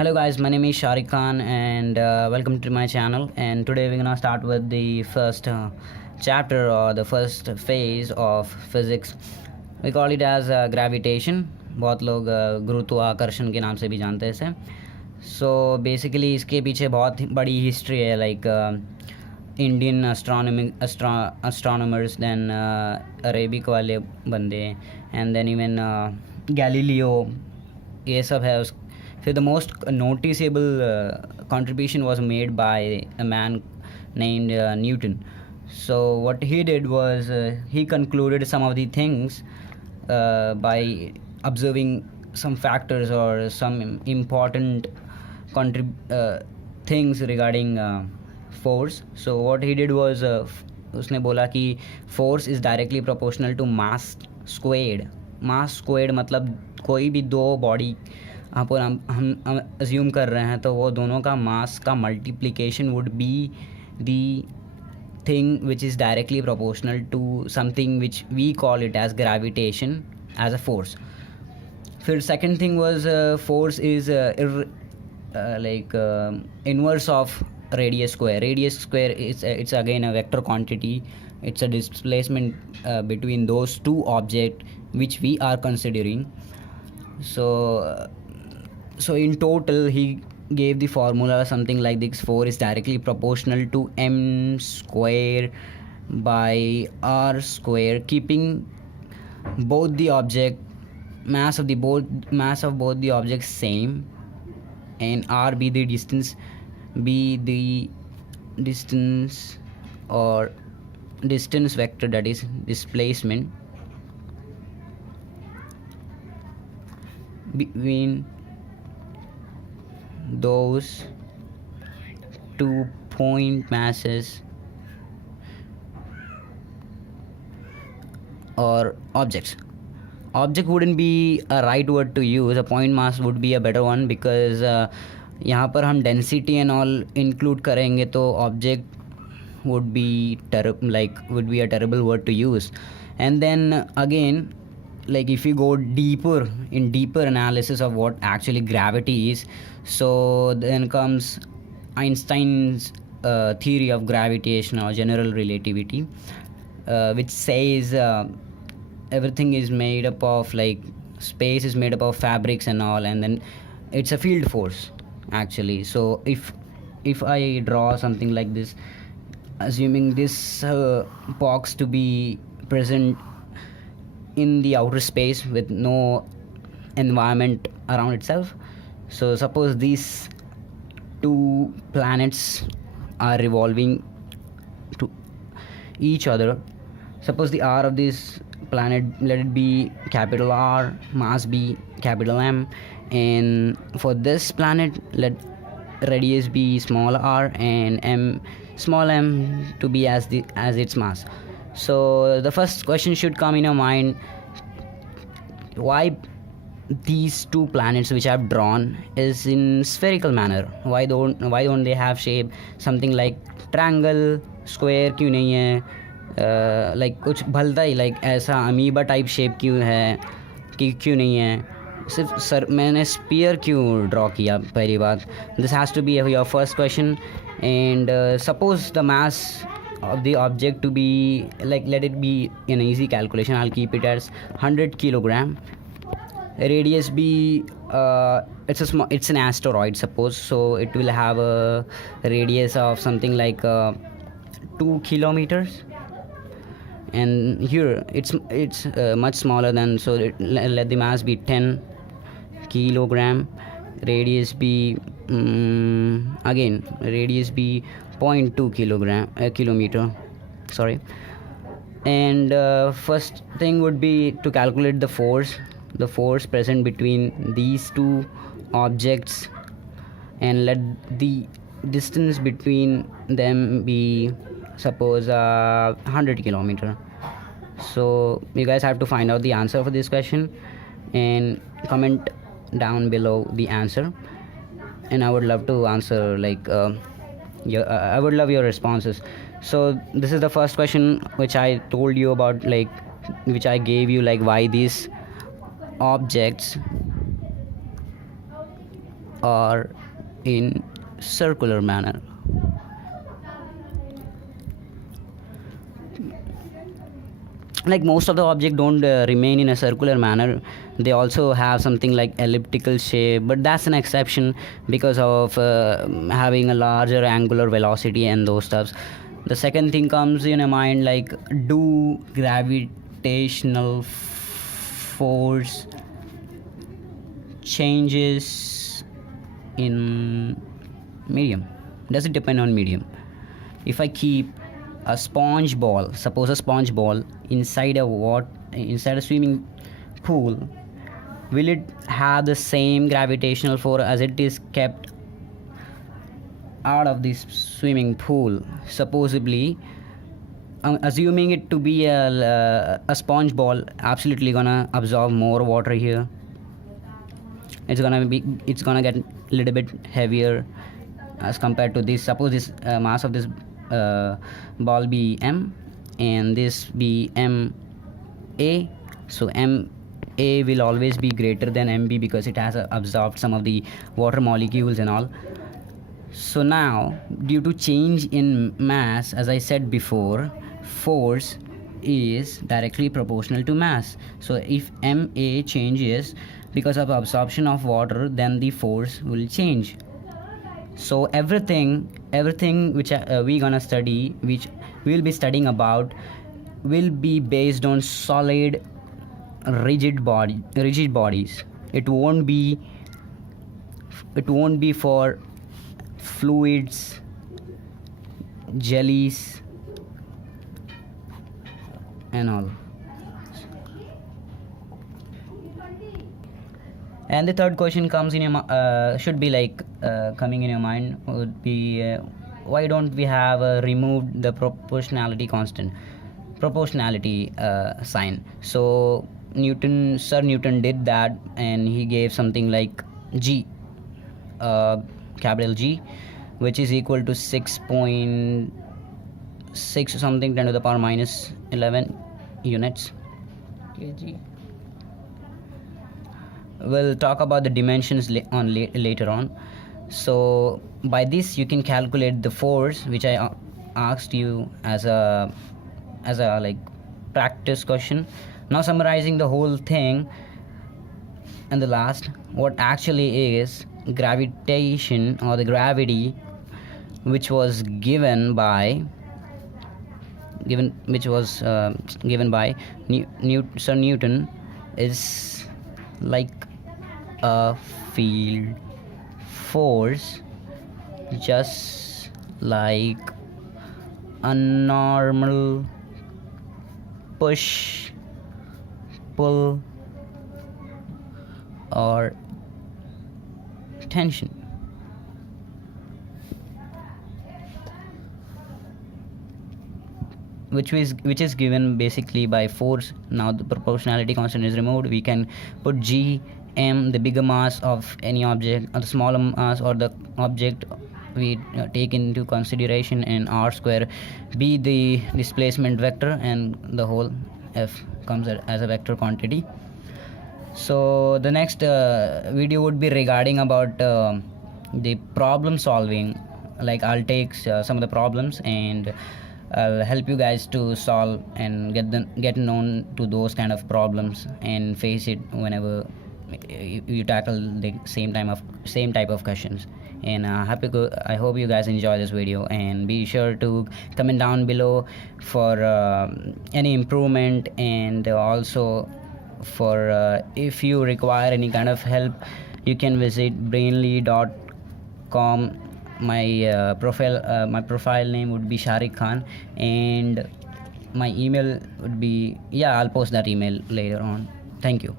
Hello guys, my name is Sharik Khan and welcome to my channel. And today we're gonna start with the first chapter or the first phase of physics. We call it as gravitation. बहुत लोग गुरुत्वाकर्षण के नाम से भी जानते हैं इसे. So basically इसके पीछे बहुत बड़ी हिस्ट्री है, like Indian astronomers, then Arabic वाले बंदे, and then even Galileo, ये सब है. So the most noticeable contribution was made by a man named Newton. So what he did was he concluded some of the things by observing some factors or some important things regarding force. So what he did was उसने बोला कि force is directly proportional to mass squared. Mass squared मतलब कोई भी दो body हम assume कर रहे हैं तो वो दोनों का मास का multiplication would be the thing which is directly proportional to something which we call it as gravitation as a force. फिर second thing was force is like inverse of radius square. Radius square it's again a vector quantity. It's a displacement between those two objects which we are considering. So in total he gave the formula something like this: 4 is directly proportional to m square by r square, keeping both the mass of both the objects same, and r be the distance or distance vector, that is displacement between those two point masses or objects. Object wouldn't be a right word to use. A point mass would be a better one, because यहाँ पर हम density and all include करेंगे तो object would be a terrible word to use. And then again, like if you go deeper analysis of what actually gravity is, so then comes Einstein's theory of gravitation or general relativity, which says everything is made up of, like space is made up of fabrics and all, and then it's a field force actually. So if I draw something like this, assuming this box to be present in the outer space with no environment around itself. So suppose these two planets are revolving to each other. Suppose the r of this planet, let it be capital R, mass be capital M, and for this planet let radius be small r and small m to be as its mass. So the first question should come in your mind: why these two planets which I've drawn is in spherical manner? Why don't they have shape something like triangle, square क्यों नहीं है? Like कुछ भलता ही, like ऐसा amoeba type shape क्यों है कि क्यों नहीं है? सिर्फ सर मैंने स्पीयर क्यों ड्रॉ किया? पहली बात, this has to be your first question. And suppose the mass of the object to be, like, let it be an easy calculation, I'll keep it as 100 kilogram. Radius be it's an asteroid, suppose, so it will have a radius of something like 2 kilometers, and here it's much smaller than, so let the mass be 10 kilogram. Radius be again radius be 0.2 kilometer, sorry. And first thing would be to calculate the force present between these two objects, and let the distance between them be, suppose 100 kilometer. So you guys have to find out the answer for this question and comment down below the answer, and I would love to answer, like I would love your responses. So this is the first question which I told you about, like which I gave you, like why these objects or in circular manner. Like most of the object don't remain in a circular manner, they also have something like elliptical shape, but that's an exception because of having a larger angular velocity and those stuffs. The second thing comes in a mind, like, do gravitational force changes in medium? Does it depend on medium? If I keep a sponge ball, suppose a sponge ball inside a swimming pool, will it have the same gravitational force as it is kept out of this swimming pool? Supposedly, assuming it to be a sponge ball, absolutely gonna absorb more water here. It's gonna get a little bit heavier as compared to this. Suppose this mass of this ball be m and this be m a, so m a will always be greater than mb because it has absorbed some of the water molecules and all. So now, due to change in mass, as I said before, force is directly proportional to mass. So if ma changes because of absorption of water, then the force will change. So everything which we gonna study, which we'll be studying about, will be based on solid rigid bodies. It won't be for fluids, jellies and all. And the third question comes in your should be like coming in your mind would be why don't we have removed the proportionality sign? So Sir Newton did that, and he gave something like G, capital G, which is equal to 6.6 something 10 to the power minus 11 units kg. We'll talk about the dimensions later on. So by this you can calculate the force, which I asked you as a like practice question. Now summarizing the whole thing, and the last, what actually is gravitation or the gravity, which was given by Sir Newton, is like a field force, just like a normal push, pull or tension. Which is given basically by force. Now the proportionality constant is removed. We can put G, M, the bigger mass of any object, or the smaller mass or the object we take into consideration, and R square be the displacement vector, and the whole F comes as a vector quantity. So the next video would be regarding about the problem solving. Like I'll take some of the problems and I'll help you guys to solve and get known to those kind of problems and face it whenever you tackle the same type of questions. And I hope you guys enjoy this video, and be sure to comment down below for any improvement, and also for if you require any kind of help, you can visit brainly.com. My profile name would be Sharik Khan, and my email would be, I'll post that email later on. Thank you.